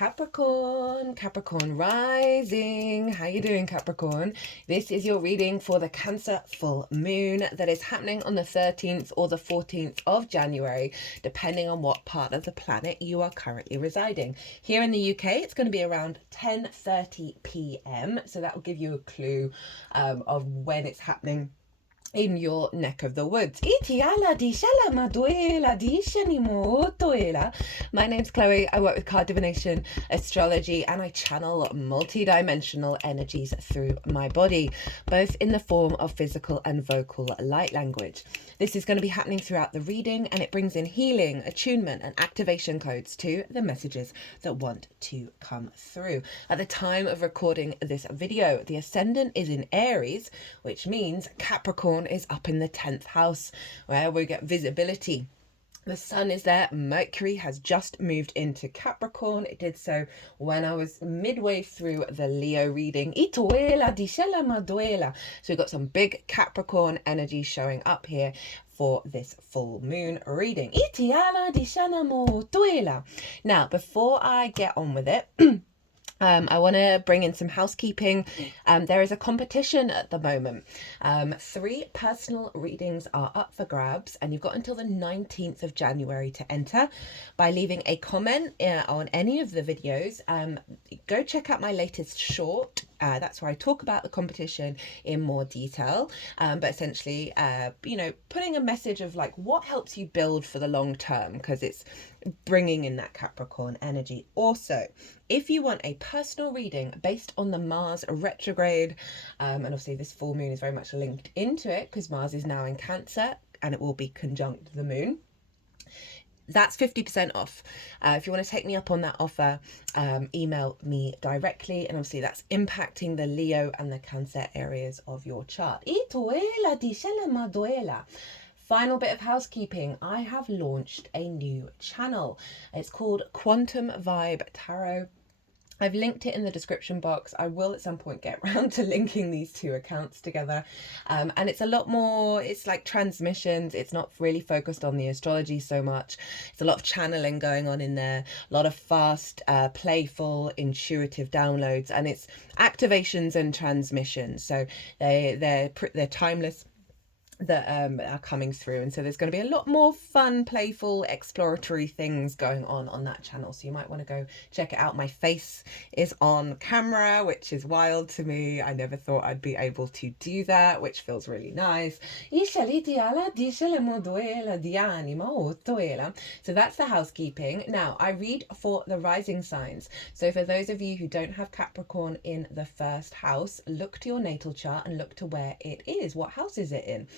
Capricorn rising. How you doing, Capricorn? This is your reading for the Cancer full moon that is happening on the 13th or the 14th of January, depending on what part of the planet you are currently residing. Here in the UK, it's going to be around 10:30 p.m. So that will give you a clue of when it's happening in your neck of the woods. My name's Chloe. I work with card divination, astrology, and I channel multi-dimensional energies through my body, both in the form of physical and vocal light language. This is going to be happening throughout the reading, and it brings in healing, attunement, and activation codes to the messages that want to come through. At the time of recording this video, the ascendant is in Aries, which means Capricorn is up in the 10th house, where we get visibility. The sun is there. Mercury has just moved into Capricorn. It did so when I was midway through the Leo reading. So we've got some big Capricorn energy showing up here for this full moon reading. Now, before I get on with it, I want to bring in some housekeeping. There is a competition at the moment. 3 personal readings are up for grabs, and you've got until the 19th of January to enter by leaving a comment on any of the videos. Go check out my latest short. That's where I talk about the competition in more detail. But essentially, putting a message of like what helps you build for the long term, because it's bringing in that Capricorn energy. Also, if you want a personal reading based on the Mars retrograde, and obviously this full moon is very much linked into it because Mars is now in Cancer and it will be conjunct the moon, that's 50% off. If you want to take me up on that offer, email me directly, and obviously that's impacting the Leo and the Cancer areas of your chart. Final bit of housekeeping. I have launched a new channel. It's called Quantum Vibe Tarot. I've linked it in the description box. I will at some point get around to linking these 2 accounts together. And it's a lot more, it's like transmissions. It's not really focused on the astrology so much. It's a lot of channeling going on in there, a lot of fast, playful, intuitive downloads, and it's activations and transmissions. So they're timeless, that are coming through, and so there's going to be a lot more fun, playful, exploratory things going on that channel, so you might want to go check it out. My face is on camera, which is wild to me. I never thought I'd be able to do that, which feels really nice. So that's the housekeeping. Now I read for the rising signs. So for those of you who don't have Capricorn in the 1st house, look to your natal chart and look to where it is. What house is it in?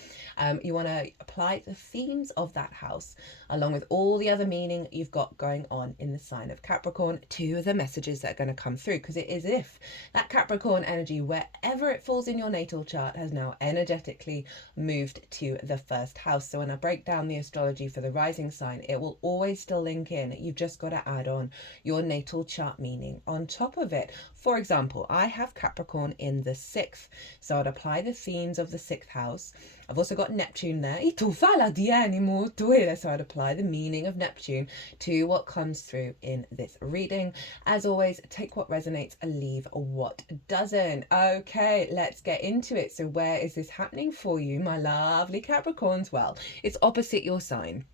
You want to apply the themes of that house along with all the other meaning you've got going on in the sign of Capricorn to the messages that are going to come through, because it is if that Capricorn energy, wherever it falls in your natal chart, has now energetically moved to the 1st house. So when I break down the astrology for the rising sign, it will always still link in. You've just got to add on your natal chart meaning on top of it. For example, I have Capricorn in the 6th, so I'd apply the themes of the 6th house. I've also got Neptune there, so I'd apply the meaning of Neptune to what comes through in this reading. As always, take what resonates and leave what doesn't. Okay, let's get into it. So where is this happening for you, my lovely Capricorns? Well, it's opposite your sign.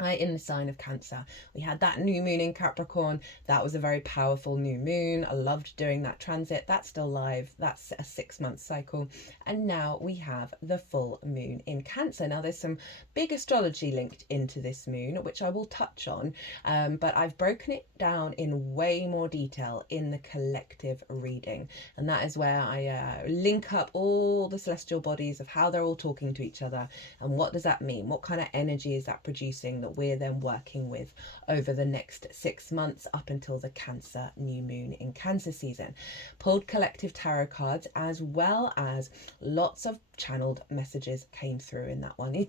In the sign of Cancer. We had that new moon in Capricorn. That was a very powerful new moon. I loved doing that transit. That's still live. That's a 6-month cycle. And now we have the full moon in Cancer. Now there's some big astrology linked into this moon, which I will touch on, but I've broken it down in way more detail in the collective reading. And that is where I link up all the celestial bodies of how they're all talking to each other. And what does that mean? What kind of energy is that producing that we're then working with over the next 6 months up until the Cancer new moon in Cancer season? Pulled collective tarot cards, as well as lots of channeled messages came through in that one. And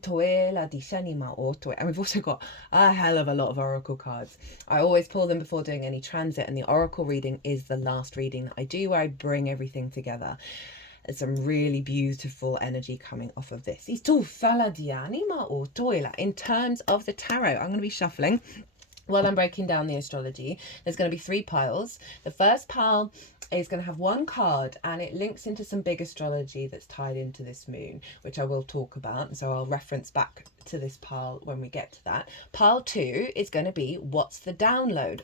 we've also got a hell of a lot of oracle cards. I always pull them before doing any transit, and the oracle reading is the last reading that I do, where I bring everything together. There's some really beautiful energy coming off of this. In terms of the tarot, I'm going to be shuffling while I'm breaking down the astrology, there's going to be 3 piles. The first pile is going to have 1 card, and it links into some big astrology that's tied into this moon, which I will talk about. And so I'll reference back to this pile when we get to that. Pile 2 is going to be what's the download.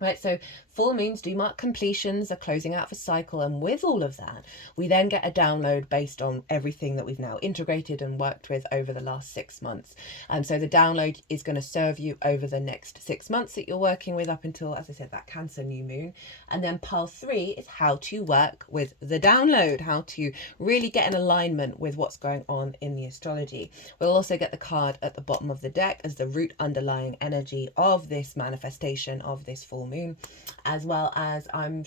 Right, so full moons do mark completions, a closing out of a cycle, and with all of that, we then get a download based on everything that we've now integrated and worked with over the last 6 months. And so the download is going to serve you over the next 6 months that you're working with up until, as I said, that Cancer new moon. And then pile 3 is how to work with the download, how to really get an alignment with what's going on in the astrology. We'll also get the card at the bottom of the deck as the root underlying energy of this manifestation of this full moon, as well as I'm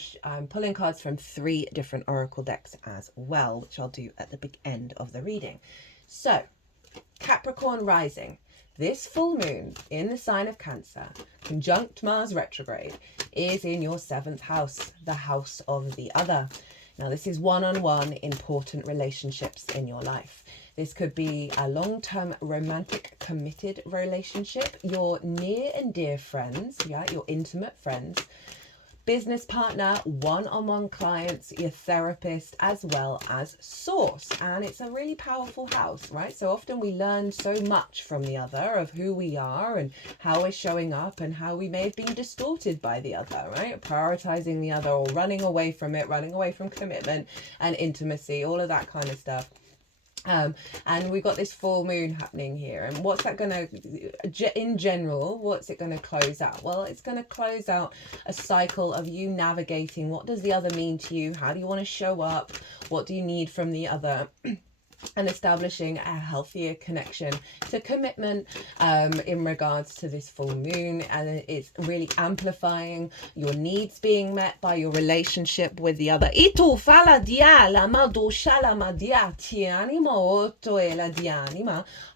pulling cards from 3 different oracle decks as well, which I'll do at the big end of the reading. So Capricorn rising, this full moon in the sign of Cancer, conjunct Mars retrograde, is in your 7th house, the house of the other. Now this is one-on-one important relationships in your life. This could be a long-term romantic committed relationship, your near and dear friends, yeah, your intimate friends, business partner, one-on-one clients, your therapist, as well as source. And it's a really powerful house, right? So often we learn so much from the other of who we are and how we're showing up and how we may have been distorted by the other, right? Prioritizing the other or running away from it, running away from commitment and intimacy, all of that kind of stuff. And we've got this full moon happening here, and what's that going to, in general, what's it going to close out? Well, it's going to close out a cycle of you navigating what does the other mean to you, how do you want to show up, what do you need from the other, and establishing a healthier connection to commitment in regards to this full moon. And it's really amplifying your needs being met by your relationship with the other.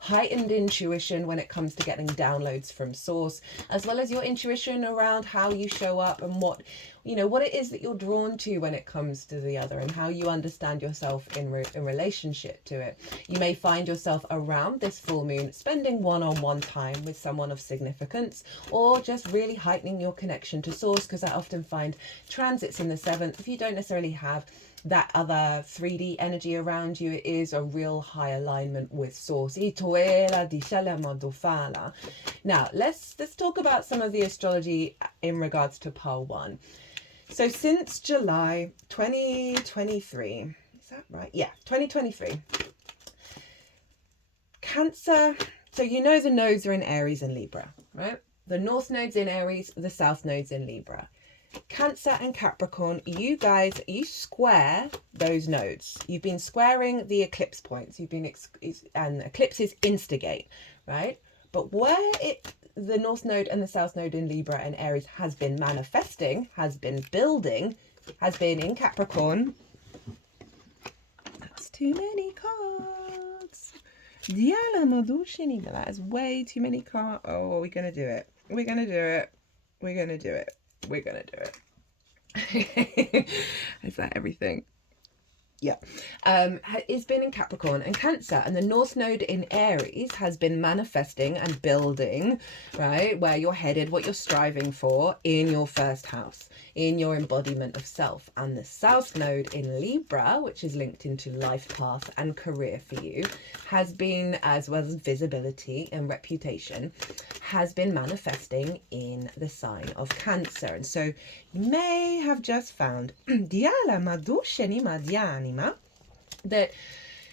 Heightened intuition when it comes to getting downloads from source, as well as your intuition around how you show up and what it is that you're drawn to when it comes to the other, and how you understand yourself in relationship to it. You may find yourself around this full moon spending one-on-one time with someone of significance, or just really heightening your connection to source, because I often find transits in the 7th, if you don't necessarily have that other 3D energy around you, it is a real high alignment with source. Now let's talk about some of the astrology in regards to pile 1. So since July 2023, is that right? Yeah, 2023. Cancer, so the nodes are in Aries and Libra, right? The North node's in Aries, the South node's in Libra. Cancer and Capricorn, you square those nodes. You've been squaring the eclipse points. And eclipses instigate, right? But where the North node and the South node in Libra and Aries has been manifesting, has been building, has been in Capricorn. That's too many cards. That is way too many cards. Oh, we're going to do it. We're going to do it. We're going to do it. We're going to do it. Is that everything? Yeah. It's been in Capricorn and Cancer, and the North node in Aries has been manifesting and building, right, where you're headed, what you're striving for in your 1st house, in your embodiment of self. And the South node in Libra, which is linked into life path and career for you, has been, as well as visibility and reputation, has been manifesting in the sign of Cancer. And so you may have just found that,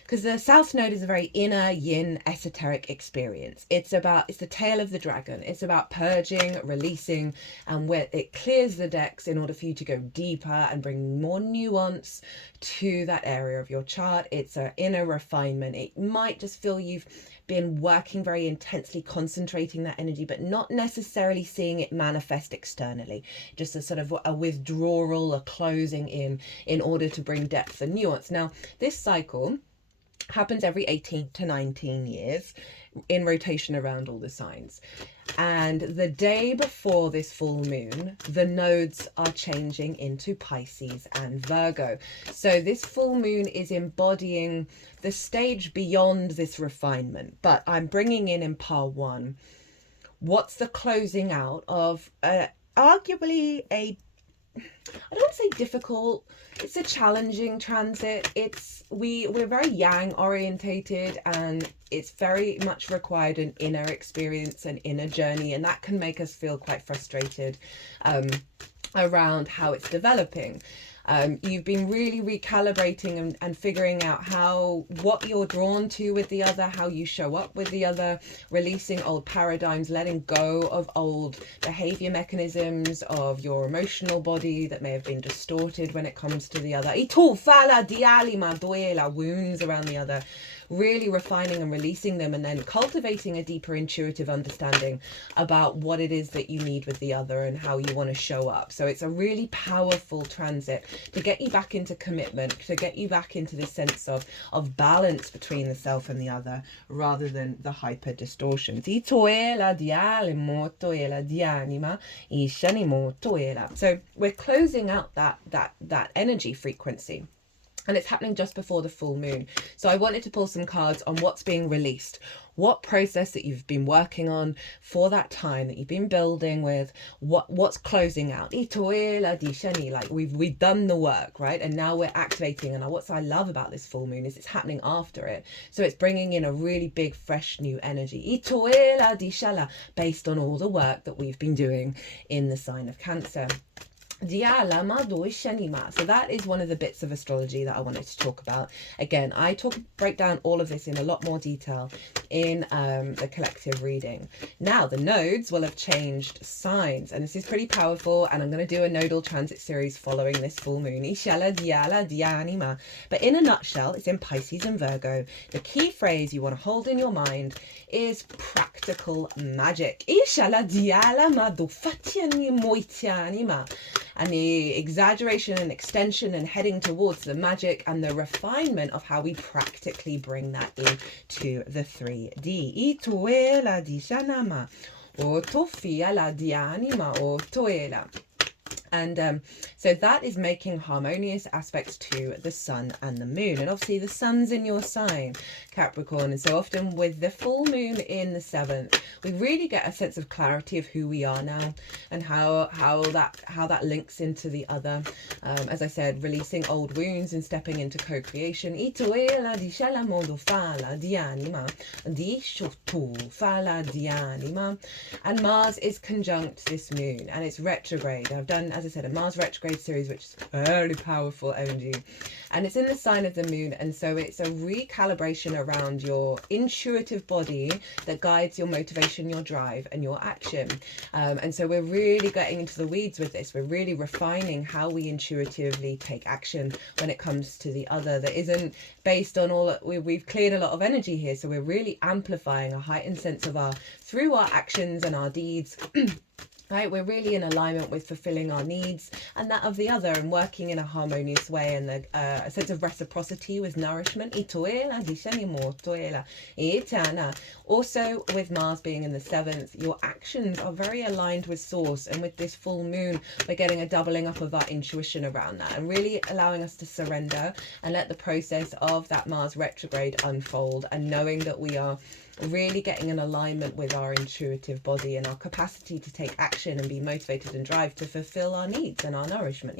because the South node is a very inner yin esoteric experience. It's the tail of the dragon. It's about purging, releasing, and where it clears the decks in order for you to go deeper and bring more nuance to that area of your chart. It's an inner refinement. It might just feel you've been working very intensely, concentrating that energy, but not necessarily seeing it manifest externally. Just a sort of a withdrawal, a closing in order to bring depth and nuance. Now, this cycle happens every 18 to 19 years in rotation around all the signs. And the day before this full moon, the nodes are changing into Pisces and Virgo. So this full moon is embodying the stage beyond this refinement. But I'm bringing in pile 1 what's the closing out of arguably I don't want to say difficult, it's a challenging transit. We're very yang orientated, and it's very much required an inner experience, an inner journey, and that can make us feel quite frustrated around how it's developing. You've been really recalibrating and figuring out what you're drawn to with the other, how you show up with the other, releasing old paradigms, letting go of old behavior mechanisms of your emotional body that may have been distorted when it comes to the other. Wounds around the other. Really refining and releasing them, and then cultivating a deeper intuitive understanding about what it is that you need with the other and how you want to show up. So it's a really powerful transit to get you back into commitment, to get you back into this sense of balance between the self and the other, rather than the hyper distortions. So we're closing out that energy frequency. And it's happening just before the full moon. So I wanted to pull some cards on what's being released, what process that you've been working on for that time, that you've been building with, what's closing out. Like we've done the work, right? And now we're activating. And what I love about this full moon is it's happening after it. So it's bringing in a really big, fresh, new energy. Based on all the work that we've been doing in the sign of Cancer. So that is one of the bits of astrology that I wanted to talk about. Again, I break down all of this in a lot more detail in the collective reading. Now, the nodes will have changed signs, and this is pretty powerful, and I'm going to do a nodal transit series following this full moon. But in a nutshell, it's in Pisces and Virgo. The key phrase you want to hold in your mind is practical magic. And the exaggeration and extension and heading towards the magic and the refinement of how we practically bring that in to the 3D. And so that is making harmonious aspects to the sun and the moon. And obviously the sun's in your sign, Capricorn. And so often with the full moon in the 7th, we really get a sense of clarity of who we are now and how that links into the other. As I said, releasing old wounds and stepping into co-creation. And Mars is conjunct this moon, and it's retrograde. I've done, as I said, a Mars retrograde series, which is very powerful energy, and it's in the sign of the moon. And so it's a recalibration around your intuitive body that guides your motivation, your drive, and your action. And so we're really getting into the weeds with this. We're really refining how we intuitively take action when it comes to the other, that isn't based on all that we've cleared a lot of energy here. So we're really amplifying a heightened sense of through our actions and our deeds. Right, we're really in alignment with fulfilling our needs and that of the other, and working in a harmonious way, and a sense of reciprocity with nourishment. Also, with Mars being in the 7th, your actions are very aligned with source, and with this full moon, we're getting a doubling up of our intuition around that, and really allowing us to surrender and let the process of that Mars retrograde unfold, and knowing that we are really getting an alignment with our intuitive body and our capacity to take action and be motivated and drive to fulfill our needs and our nourishment.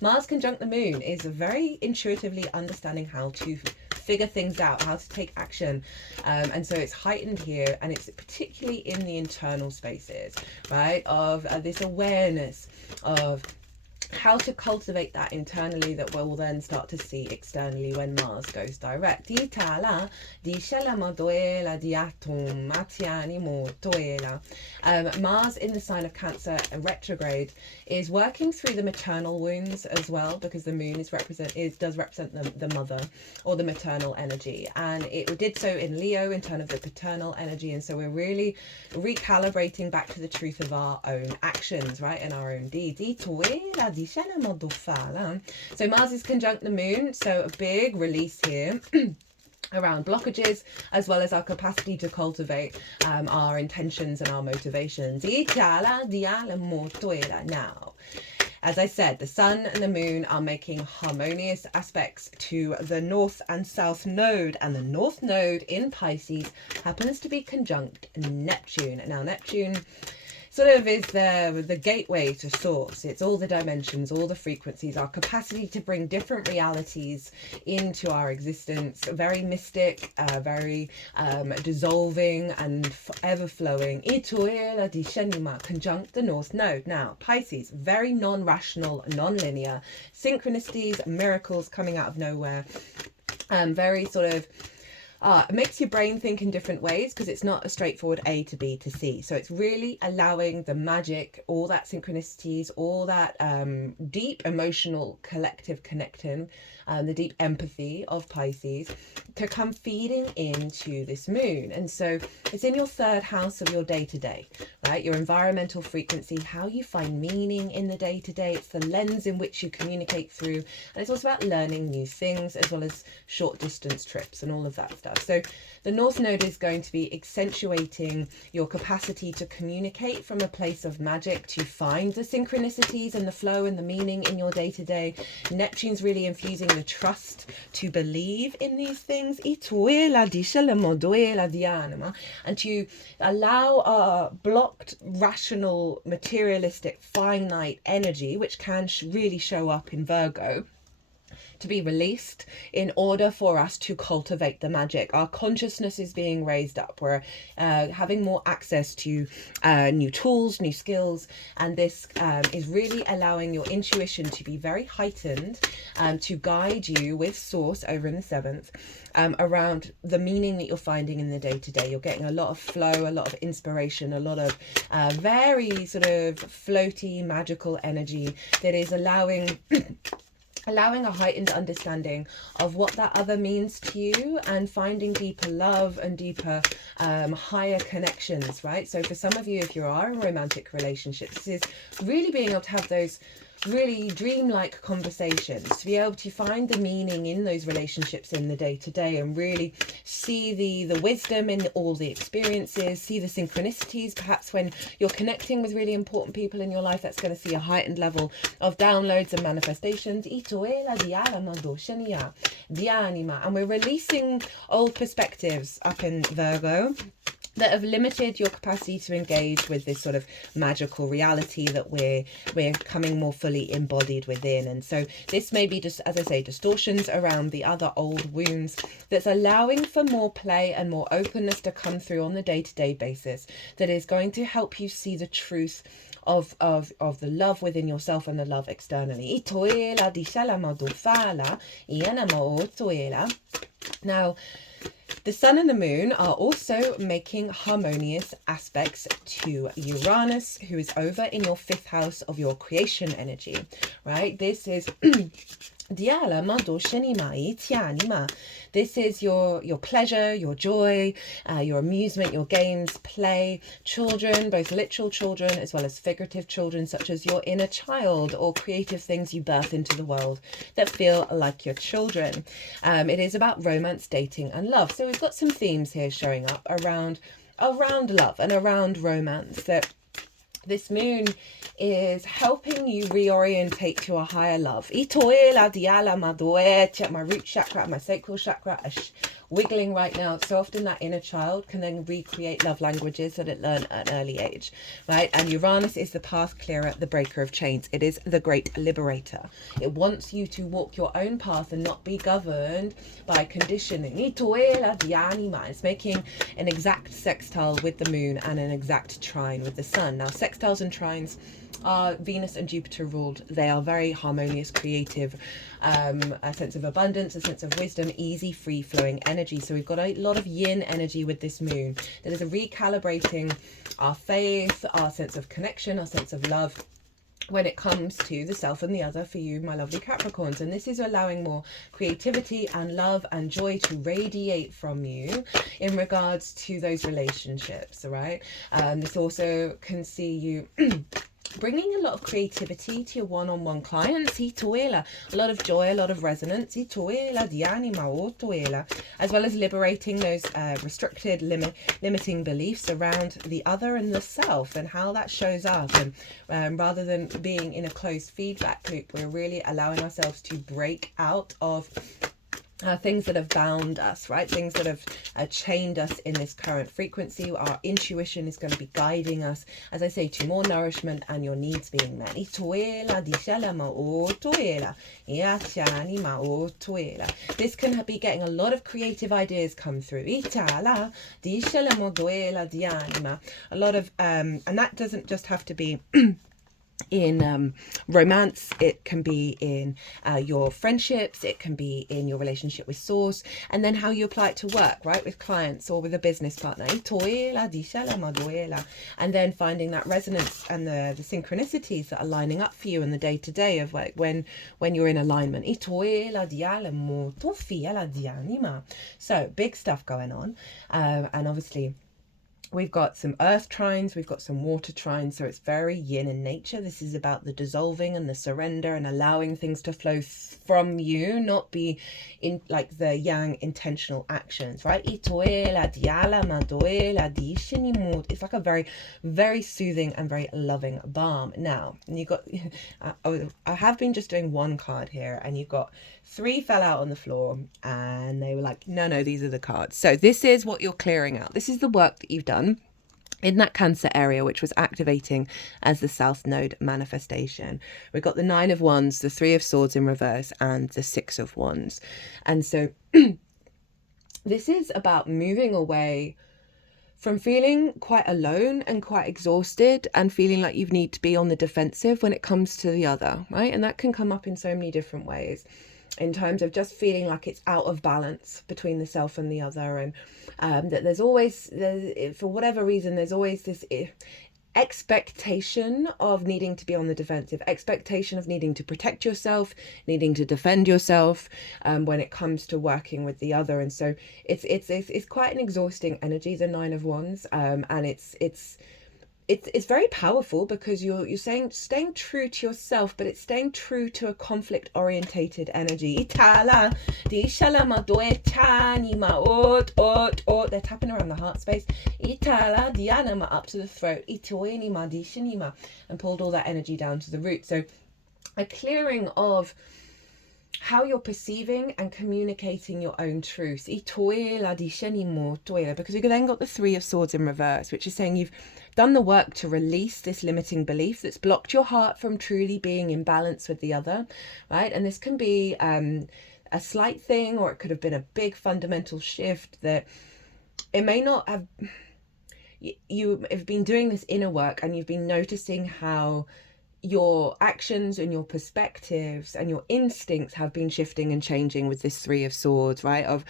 Mars conjunct the moon is very intuitively understanding how to figure things out, how to take action, and so it's heightened here, and it's particularly in the internal spaces, right, of this awareness of how to cultivate that internally, that we'll then start to see externally when Mars goes direct. Mars in the sign of Cancer and retrograde is working through the maternal wounds as well, because the moon does represent the mother or the maternal energy, and it did so in Leo in terms of the paternal energy. And so we're really recalibrating back to the truth of our own actions, right, and our own deeds. So Mars is conjunct the moon, so a big release here around blockages, as well as our capacity to cultivate our intentions and our motivations. Now, As I said, the sun and the moon are making harmonious aspects to the north and south node, and the north node in Pisces happens to be conjunct Neptune. Now Neptune sort of is the gateway to source. It's all the dimensions, all the frequencies, our capacity to bring different realities into our existence. Very mystic, very dissolving and ever flowing. Ituela di Shenima, conjunct the north node. Now Pisces, very non-rational, non-linear, synchronicities, miracles coming out of nowhere, very sort of it makes your brain think in different ways, because it's not a straightforward A to B to C. So it's really allowing the magic, all that synchronicities, all that deep emotional collective connecting, the deep empathy of Pisces to come feeding into this moon. And so it's in your third house of your day-to-day, right? Your environmental frequency, how you find meaning in the day-to-day. It's the lens in which you communicate through. And it's also about learning new things, as well as short distance trips and all of that stuff. So the North Node is going to be accentuating your capacity to communicate from a place of magic, to find the synchronicities and the flow and the meaning in your day-to-day. Neptune's really infusing the trust to believe in these things, and to allow our blocked, rational, materialistic, finite energy, which can really show up in Virgo, to be released in order for us to cultivate the magic. Our consciousness is being raised up. We're having more access to new tools, new skills, and this is really allowing your intuition to be very heightened, to guide you with source over in the 7th, around the meaning that you're finding in the day-to-day. You're getting a lot of flow, a lot of inspiration, a lot of very sort of floaty, magical energy that is allowing a heightened understanding of what that other means to you, and finding deeper love and deeper higher connections, right? So for some of you, if you are in romantic relationships, this is really being able to have those really dreamlike conversations, to be able to find the meaning in those relationships in the day-to-day, and really see the wisdom in all the experiences, see the synchronicities. Perhaps when you're connecting with really important people in your life, that's going to see a heightened level of downloads and manifestations. And we're releasing old perspectives up in Virgo that have limited your capacity to engage with this sort of magical reality that we're coming more fully embodied within. And so this may be just, as I say, distortions around the other old wounds, that's allowing for more play and more openness to come through on the day-to-day basis, that is going to help you see the truth of the love within yourself and the love externally. Now, the sun and the moon are also making harmonious aspects to Uranus, who is over in your 5th house of your creation energy, right? This is this is your pleasure, your joy, your amusement, your games, play, children, both literal children as well as figurative children, such as your inner child, or creative things you birth into the world that feel like your children. It is about romance, dating and love. So we've got some themes here showing up around love and around romance, that this moon is helping you reorientate to a higher love. My root chakra, my sacral chakra are wiggling right now. So often that inner child can then recreate love languages that it learned at an early age, right? And Uranus is the path clearer, the breaker of chains. It is the great liberator. It wants you to walk your own path and not be governed by conditioning. It's making an exact sextile with the moon and an exact trine with the sun. Now, sextiles and trines are Venus and Jupiter ruled. They are very harmonious, creative, a sense of abundance, a sense of wisdom, easy, free-flowing energy. So we've got a lot of yin energy with this moon that is recalibrating our faith, our sense of connection, our sense of love, when it comes to the self and the other for you, my lovely Capricorns. And this is allowing more creativity and love and joy to radiate from you in regards to those relationships, right? This also can see you bringing a lot of creativity to your one-on-one clients, a lot of joy, a lot of resonance, as well as liberating those restricted, limiting beliefs around the other and the self and how that shows up. And rather than being in a closed feedback loop, we're really allowing ourselves to break out of things that have bound us, right? Things that have chained us in this current frequency. Our intuition is going to be guiding us, as I say, to more nourishment and your needs being met. This can be getting a lot of creative ideas come through. A lot of, and that doesn't just have to be in romance. It can be in your friendships, it can be in your relationship with source, and then how you apply it to work, right, with clients or with a business partner. And then finding that resonance and the synchronicities that are lining up for you in the day-to-day of like when you're in alignment. So big stuff going on, and obviously we've got some earth trines, we've got some water trines, so it's very yin in nature. This is about the dissolving and the surrender and allowing things to flow from you, not be in like the yang intentional actions, right? It's like a very, very soothing and very loving balm. Now, you got, I have been just doing one card here, and you've got 3 fell out on the floor, and they were like, no, these are the cards. So this is what you're clearing out. This is the work that you've done in that Cancer area, which was activating as the South Node manifestation. We've got the 9 of Wands, the 3 of Swords in reverse, and the 6 of Wands. And so this is about moving away from feeling quite alone and quite exhausted and feeling like you need to be on the defensive when it comes to the other, right? And that can come up in so many different ways, in terms of just feeling like it's out of balance between the self and the other, and that there's always, for whatever reason, there's always this expectation of needing to be on the defensive, expectation of needing to protect yourself, needing to defend yourself when it comes to working with the other. And so it's quite an exhausting energy, the 9 of Wands, and it's very powerful because you're staying true to yourself, but it's staying true to a conflict orientated energy. They're tapping around the heart space, up to the throat, and pulled all that energy down to the root. So a clearing of how you're perceiving and communicating your own truth. Because we then got the 3 of Swords in reverse, which is saying you've done the work to release this limiting belief that's blocked your heart from truly being in balance with the other, right? And this can be a slight thing, or it could have been a big fundamental shift that it may not have. You have been doing this inner work, and you've been noticing how your actions and your perspectives and your instincts have been shifting and changing with this 3 of Swords, right? Of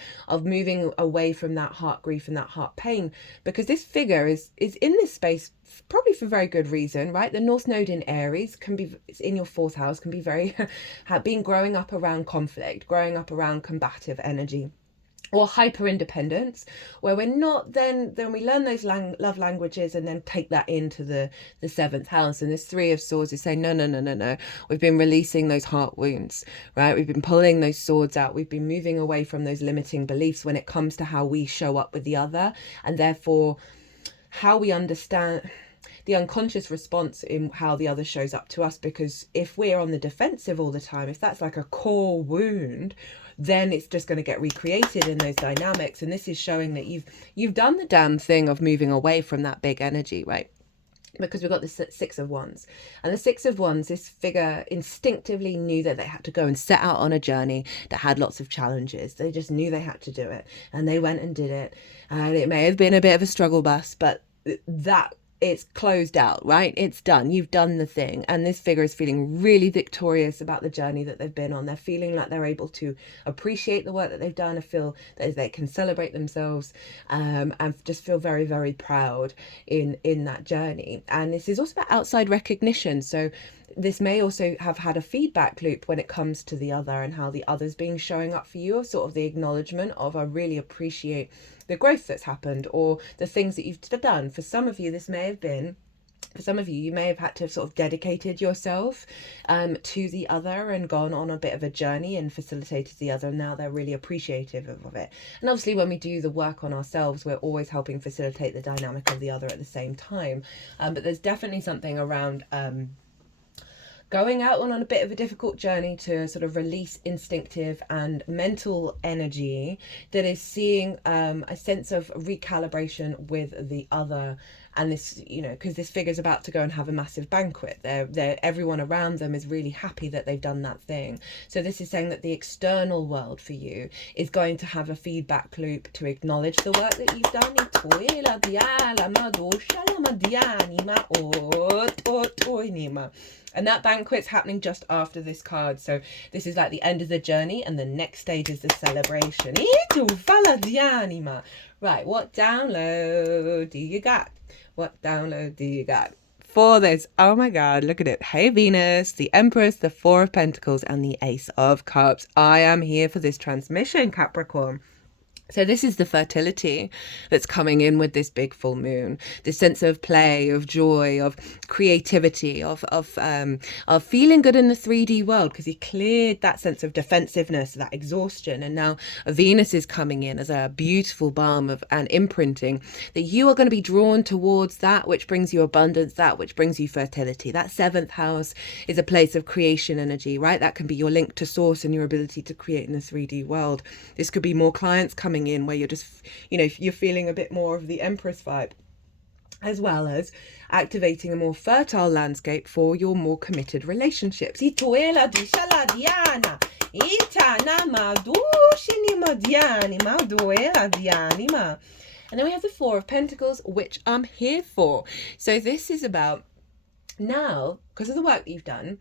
moving away from that heart grief and that heart pain, because this figure is in this space probably for very good reason, right? The North Node in Aries can be, it's in your 4th house, can be very been growing up around conflict, growing up around combative energy, or hyper independence, where we're not then we learn those love languages and then take that into the 7th house. And this 3 of Swords is saying no, we've been releasing those heart wounds, right? We've been pulling those swords out, we've been moving away from those limiting beliefs when it comes to how we show up with the other, and therefore how we understand the unconscious response in how the other shows up to us. Because if we're on the defensive all the time, if that's like a core wound, then it's just going to get recreated in those dynamics. And this is showing that you've done the damn thing of moving away from that big energy, right? Because we've got the 6 of Wands, and the 6 of Wands, this figure instinctively knew that they had to go and set out on a journey that had lots of challenges. They just knew they had to do it, and they went and did it. And it may have been a bit of a struggle bus, but that it's closed out, right? It's done. You've done the thing. And this figure is feeling really victorious about the journey that they've been on. They're feeling like they're able to appreciate the work that they've done, and feel that they can celebrate themselves, and just feel very, very proud in that journey. And this is also about outside recognition. So this may also have had a feedback loop when it comes to the other, and how the other's being showing up for you, sort of the acknowledgement of, I really appreciate the growth that's happened, or the things that you've done. For some of you, this may have been For some of you, you may have had to have sort of dedicated yourself to the other and gone on a bit of a journey and facilitated the other. Now they're really appreciative of it. And obviously when we do the work on ourselves, we're always helping facilitate the dynamic of the other at the same time. But there's definitely something around going out on a bit of a difficult journey to sort of release instinctive and mental energy that is seeing a sense of recalibration with the other. And this, you know, because this figure's about to go and have a massive banquet. Everyone around them is really happy that they've done that thing. So this is saying that the external world for you is going to have a feedback loop to acknowledge the work that you've done. And that banquet's happening just after this card. So this is like the end of the journey, and the next stage is the celebration. Right, what download do you got? What download do you got for this? Oh my God, look at it. Hey, Venus, the Empress, the Four of Pentacles, and the Ace of Cups. I am here for this transmission, Capricorn. So this is the fertility that's coming in with this big full moon, this sense of play, of joy, of creativity, of feeling good in the 3D world, because he cleared that sense of defensiveness, that exhaustion. And now Venus is coming in as a beautiful balm of and imprinting that you are going to be drawn towards that which brings you abundance, that which brings you fertility. That 7th house is a place of creation energy, right? That can be your link to source and your ability to create in the 3D world. This could be more clients coming in where you're just, you know, you're feeling a bit more of the Empress vibe, as well as activating a more fertile landscape for your more committed relationships. And then we have the Four of Pentacles, which I'm here for. So this is about now, because of the work that you've done,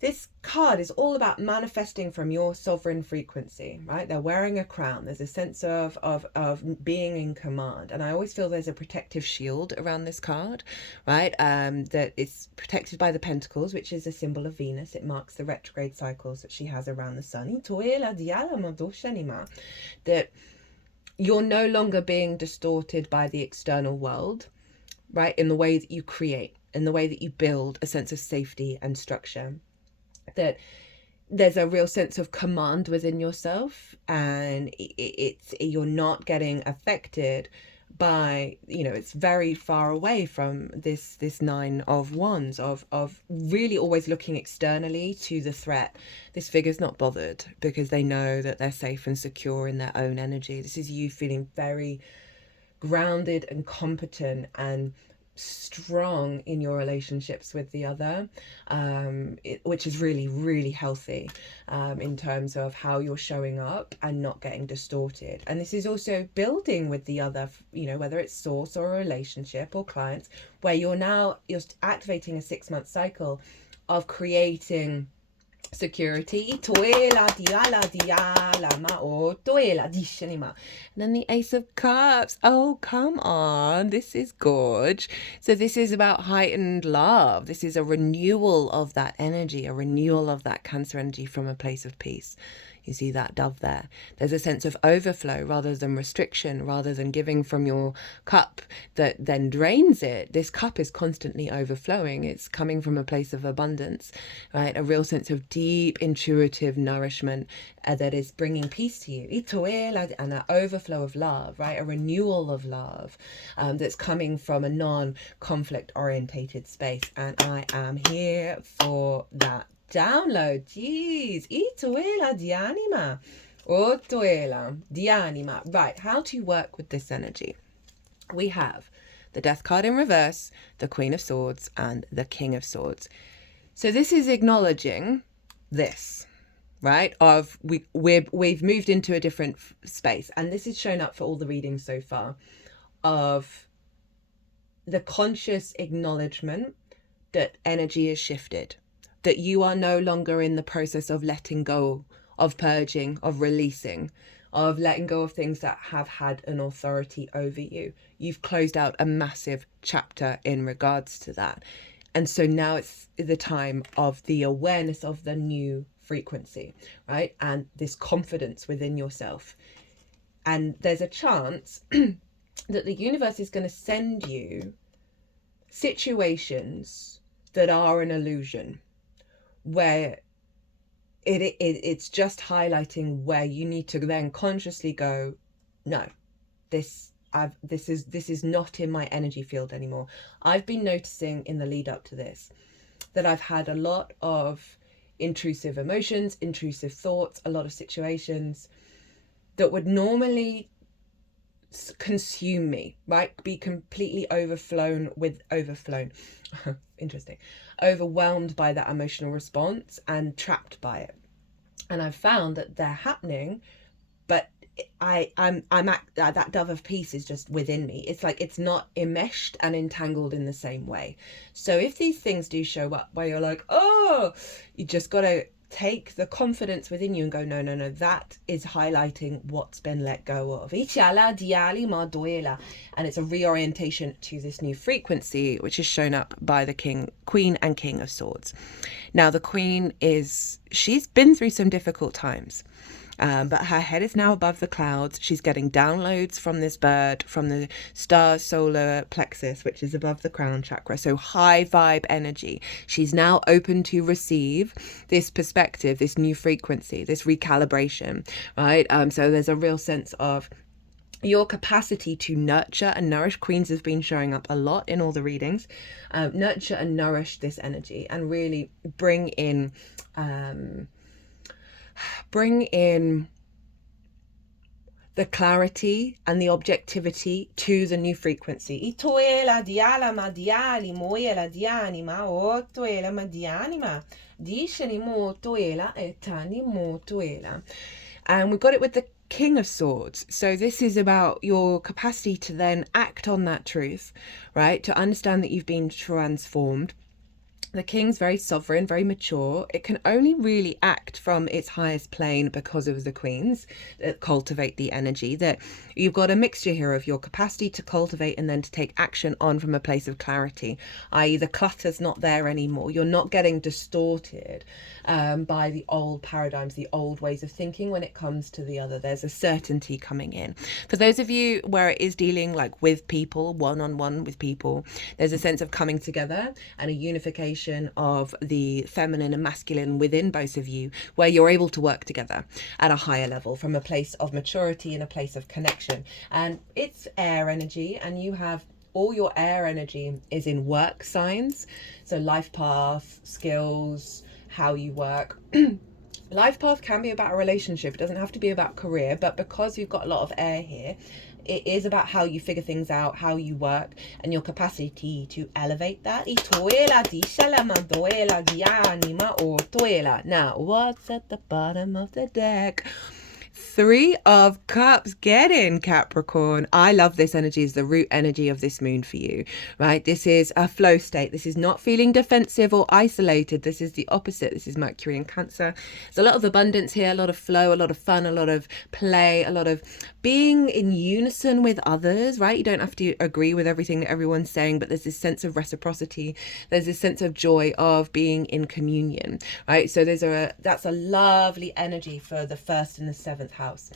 this card is all about manifesting from your sovereign frequency, right? They're wearing a crown. There's a sense of being in command. And I always feel there's a protective shield around this card, right? That it's protected by the pentacles, which is a symbol of Venus. It marks the retrograde cycles that she has around the sun. That you're no longer being distorted by the external world, right? In the way that you create, in the way that you build a sense of safety and structure. That there's a real sense of command within yourself, and you're not getting affected by, you know, it's very far away from this 9 of Wands of really always looking externally to the threat. This figure's not bothered because they know that they're safe and secure in their own energy. This is you feeling very grounded and competent and strong in your relationships with the other, which is really, really healthy in terms of how you're showing up and not getting distorted. And this is also building with the other, you know, whether it's source or a relationship or clients, where you're activating a 6-month cycle of creating security. And then the Ace of Cups. Oh, come on, this is gorge. So this is about heightened love. This is a renewal of that energy, a renewal of that Cancer energy from a place of peace. You see that dove there. There's a sense of overflow rather than restriction, rather than giving from your cup that then drains it. This cup is constantly overflowing. It's coming from a place of abundance, right? A real sense of deep, intuitive nourishment that is bringing peace to you. And an overflow of love, right? A renewal of love that's coming from a non-conflict orientated space. And I am here for that download. Jeez. Di anima. Right, how to work with this energy. We have the Death card in reverse, the Queen of Swords, and the King of Swords. So this is acknowledging this, right? We've moved into a different space, and this is shown up for all the readings so far, of the conscious acknowledgement that energy is shifted, that you are no longer in the process of letting go, of purging, of releasing, of letting go of things that have had an authority over you. You've closed out a massive chapter in regards to that. And so now it's the time of the awareness of the new frequency, right? And this confidence within yourself. And there's a chance that the universe is going to send you situations that are an illusion, where it's just highlighting where you need to then consciously go, no, this is not in my energy field anymore. I've been noticing in the lead up to this that I've had a lot of intrusive emotions, intrusive thoughts, a lot of situations that would normally consume me, right? Be completely overwhelmed by that emotional response and trapped by it. And I've found that they're happening, but I'm at that dove of peace is just within me. It's like it's not enmeshed and entangled in the same way. So if these things do show up where you're like, oh, you just got to take the confidence within you and go, no, that is highlighting what's been let go of. And it's a reorientation to this new frequency, which is shown up by the Queen and King of Swords. Now, the Queen she's been through some difficult times. But her head is now above the clouds. She's getting downloads from this bird, from the star solar plexus, which is above the crown chakra. So high vibe energy. She's now open to receive this perspective, this new frequency, this recalibration, right? So there's a real sense of your capacity to nurture and nourish. Queens have been showing up a lot in all the readings. Nurture and nourish this energy and really bring in the clarity and the objectivity to the new frequency. And we've got it with the King of Swords. So this is about your capacity to then act on that truth, right? To understand that you've been transformed. The King's very sovereign, very mature. It can only really act from its highest plane because of the Queens that cultivate the energy. That you've got a mixture here of your capacity to cultivate and then to take action on from a place of clarity, i.e. the clutter's not there anymore. You're not getting distorted by the old paradigms, the old ways of thinking when it comes to the other. There's a certainty coming in. For those of you where it is dealing like with people, one-on-one with people, there's a sense of coming together and a unification of the feminine and masculine within both of you, where you're able to work together at a higher level from a place of maturity and a place of connection. And it's air energy, and you have all your air energy is in work signs, so life path, skills, how you work. Life path can be about a relationship, it doesn't have to be about career, but because you've got a lot of air here, it is about how you figure things out, how you work, and your capacity to elevate that. Now, what's at the bottom of the deck? 3 of Cups. Get in, Capricorn. I love this energy. Is the root energy of this moon for you, right? This is a flow state. This is not feeling defensive or isolated. This is the opposite. This is Mercury in Cancer. There's a lot of abundance here, a lot of flow, a lot of fun, a lot of play, a lot of being in unison with others, right? You don't have to agree with everything that everyone's saying, but there's this sense of reciprocity. There's this sense of joy of being in communion, right? So that's a lovely energy for the 1st and the 7th house.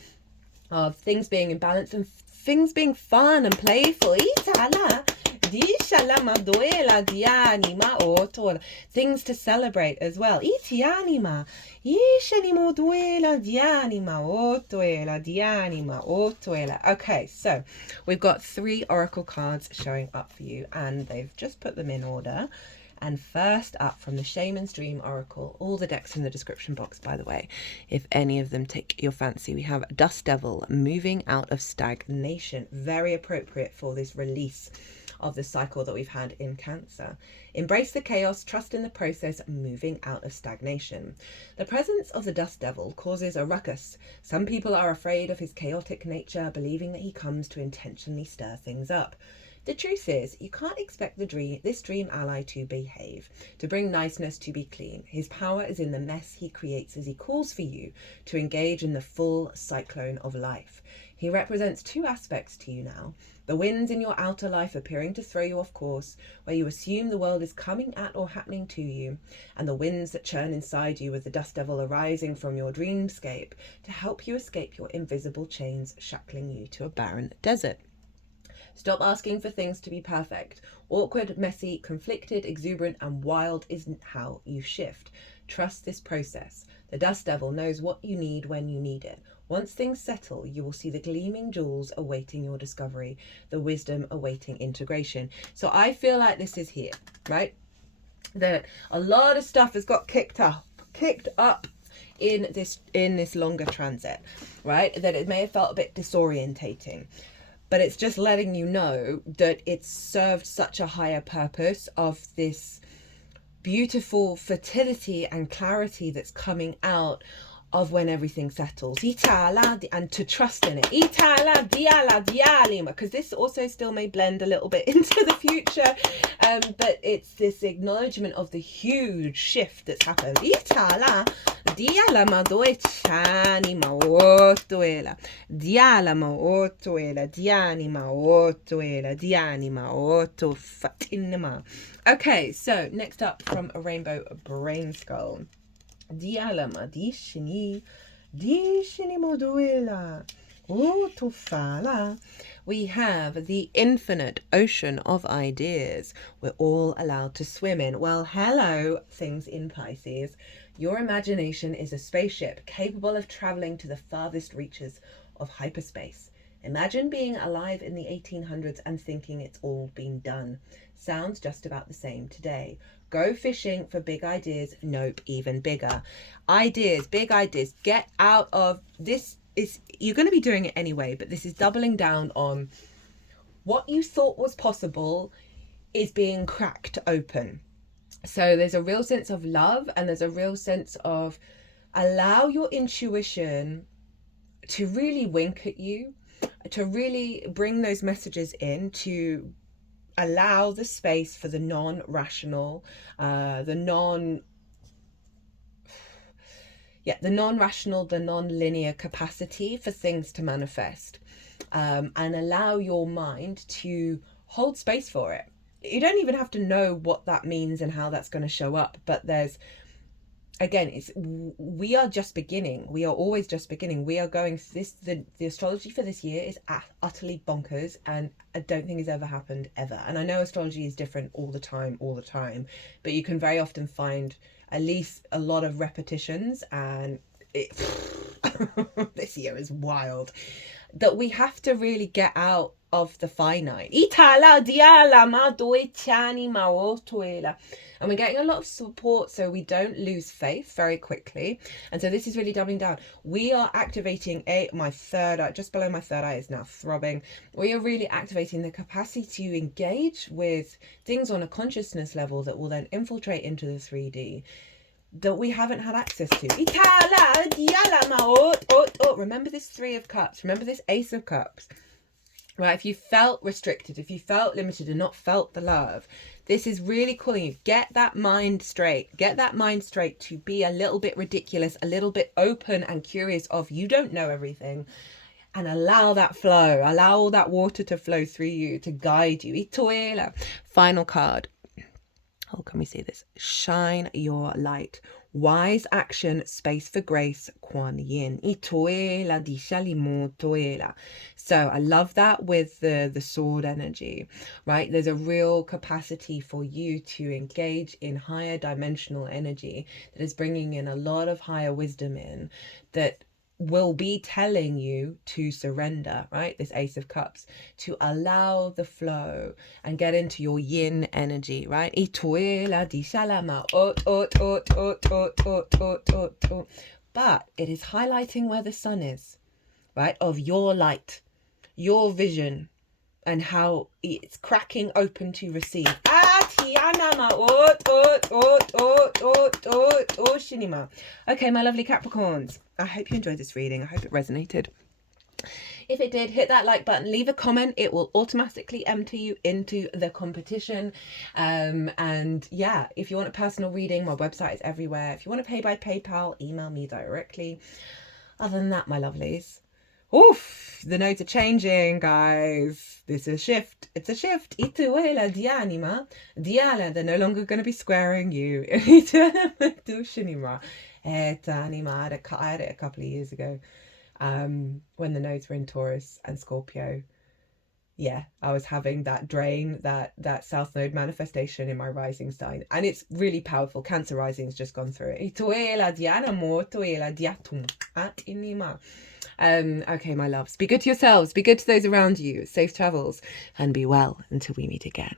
Of things being in balance and things being fun and playful. Things to celebrate as well. Okay, so we've got 3 oracle cards showing up for you, and they've just put them in order. And first up from the Shaman's Dream Oracle, all the decks in the description box, by the way, if any of them take your fancy, we have Dust Devil, moving out of stagnation. Very appropriate for this release of the cycle that we've had in Cancer. Embrace the chaos, trust in the process, moving out of stagnation. The presence of the Dust Devil causes a ruckus. Some people are afraid of his chaotic nature, believing that he comes to intentionally stir things up. The truth is, you can't expect this dream ally to behave, to bring niceness, to be clean. His power is in the mess he creates as he calls for you to engage in the full cyclone of life. He represents 2 aspects to you now. The winds in your outer life appearing to throw you off course, where you assume the world is coming at or happening to you, and the winds that churn inside you with the Dust Devil arising from your dreamscape to help you escape your invisible chains shackling you to a barren desert. Stop asking for things to be perfect. Awkward, messy, conflicted, exuberant, and wild isn't how you shift. Trust this process. The dust devil knows what you need when you need it. Once things settle, you will see the gleaming jewels awaiting your discovery, the wisdom awaiting integration. So I feel like this is here, right? That a lot of stuff has got kicked up in this longer transit, right? That it may have felt a bit disorientating, but it's just letting you know that it's served such a higher purpose of this beautiful fertility and clarity that's coming out of when everything settles, and to trust in it, because this also still may blend a little bit into the future, but it's this acknowledgement of the huge shift that's happened. Okay, so next up from a Rainbow Brainskull. Dialama dishini moduela otofala. We have the infinite ocean of ideas we're all allowed to swim in. Well, hello, things in Pisces. Your imagination is a spaceship capable of traveling to the farthest reaches of hyperspace. Imagine being alive in the 1800s and thinking it's all been done. Sounds just about the same today. Go fishing for big ideas. Nope, even bigger. Ideas, big ideas. Get out of this. You're going to be doing it anyway, but this is doubling down on what you thought was possible is being cracked open. So there's a real sense of love, and there's a real sense of allow your intuition to really wink at you, to really bring those messages in, to allow the space for the non-rational, the non-rational, the non-linear capacity for things to manifest, and allow your mind to hold space for it. You don't even have to know what that means and how that's going to show up, but there's, again, we are just beginning. We are always just beginning. We are going this, the astrology for this year is utterly bonkers, and I don't think it's ever happened ever. And I know astrology is different all the time, but you can very often find at least a lot of repetitions, and this year is wild. That we have to really get out of the finite. And we're getting a lot of support so we don't lose faith very quickly. And so this is really doubling down. We are activating my third eye, just below my third eye is now throbbing. We are really activating the capacity to engage with things on a consciousness level that will then infiltrate into the 3D that we haven't had access to. Remember this 3 of Cups. Remember this Ace of Cups. Right, if you felt restricted, if you felt limited and not felt the love, this is really calling you. Get that mind straight. Get that mind straight to be a little bit ridiculous, a little bit open and curious of you don't know everything. And allow that flow. Allow all that water to flow through you, to guide you. Final card. Oh, can we see this? Shine your light. Wise action, space for grace, Kuan Yin. So I love that with the sword energy, right? There's a real capacity for you to engage in higher dimensional energy that is bringing in a lot of higher wisdom in that will be telling you to surrender, right? This Ace of Cups, to allow the flow and get into your yin energy, right? But it is highlighting where the sun is, right? Of your light, your vision, and how it's cracking open to receive. Okay, my lovely Capricorns, I hope you enjoyed this reading. I hope it resonated. If it did, hit that like button, leave a comment. It will automatically enter you into the competition. And yeah, if you want a personal reading, my website is everywhere. If you want to pay by PayPal, email me directly. Other than that, my lovelies, oof, the nodes are changing, guys. This is a shift. It's a shift. They're no longer going to be squaring you. I had it a couple of years ago when the nodes were in Taurus and Scorpio. yeah, I was having that drain, that South Node manifestation in my rising sign. And it's really powerful. Cancer rising's just gone through it. Okay, my loves. Be good to yourselves. Be good to those around you. Safe travels. And be well until we meet again.